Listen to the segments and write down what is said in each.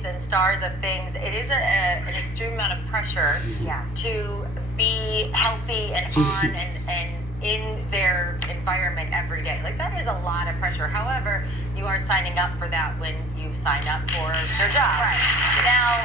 athletes and stars of things, it is an extreme amount of pressure to be healthy and on and in their environment every day. Like, that is a lot of pressure. However, you are signing up for that when you sign up for their job. Right. Now,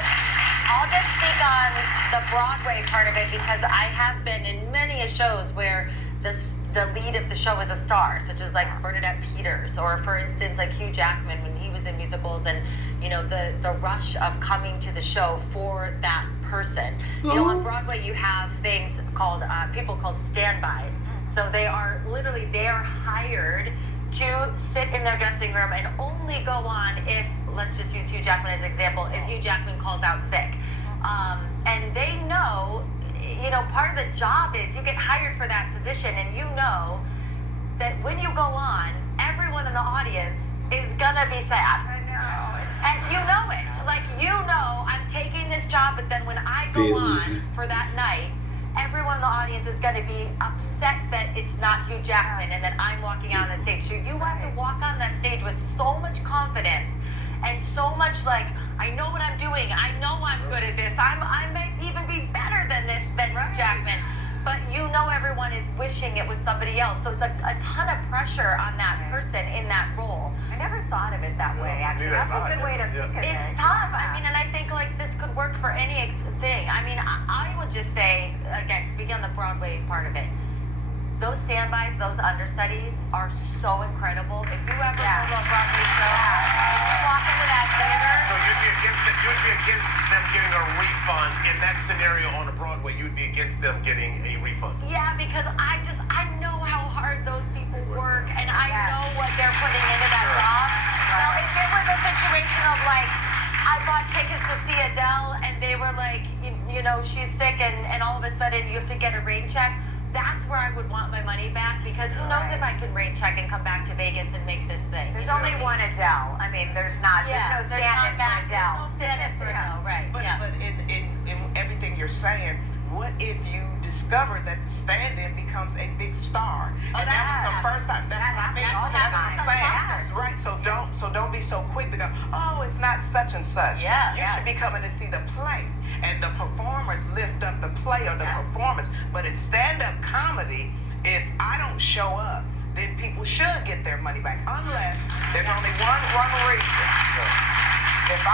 I'll just speak on the Broadway part of it, because I have been in many shows where the lead of the show is a star, such as like Bernadette Peters, or for instance like Hugh Jackman when he was in musicals, and you know the rush of coming to the show for that person. You know, on Broadway you have things called people called standbys. So they are hired to sit in their dressing room and only go on if, let's just use Hugh Jackman as an example, if Hugh Jackman calls out sick. And they know, you know, part of the job is you get hired for that position, and you know that when you go on, everyone in the audience is gonna be sad. I know. And you know it. Like, you know, I'm taking this job, but then when I go on for that night, everyone in the audience is gonna be upset that it's not Hugh Jackman and that I'm walking out on the stage. So you have to walk on that stage with so much confidence and so much like, I know what I'm doing. I know I'm good at this. I may even be better than Hugh Jackman. But you know everyone is wishing it was somebody else. So it's a ton of pressure on that person in that role. I never thought of it that way, actually. That's a good way to think of it. It's tough. I mean, and I think like this could work for any thing. I mean, I would just say, again, speaking on the Broadway part of it, those standbys, those understudies are so incredible. If you ever go to a Broadway show, if you walk into that theater. So you'd be against them getting a refund in that scenario on a Broadway. You'd be against them getting a refund. Yeah, because I know how hard those people work, and I know what they're putting into that job. Now, if it was a situation of like, I bought tickets to see Adele, and they were like, you know, she's sick, and all of a sudden you have to get a rain check. That's where I would want my money back, because who knows if I can rain check and come back to Vegas and make this thing. There's only one Adele. I mean, there's no stand-in for Adele. There's no stand-in for Adele, right? But in everything you're saying, what if you discover that the stand-in becomes a big star? Oh, and that was the first time. That's what I'm saying. Right. So don't be so quick to go, oh, it's not such and such. Yeah. You should be coming to see the play, and the performers lift up the play or the performance. But in stand-up comedy, if I don't show up, then people should get their money back, unless there's only one reason. If I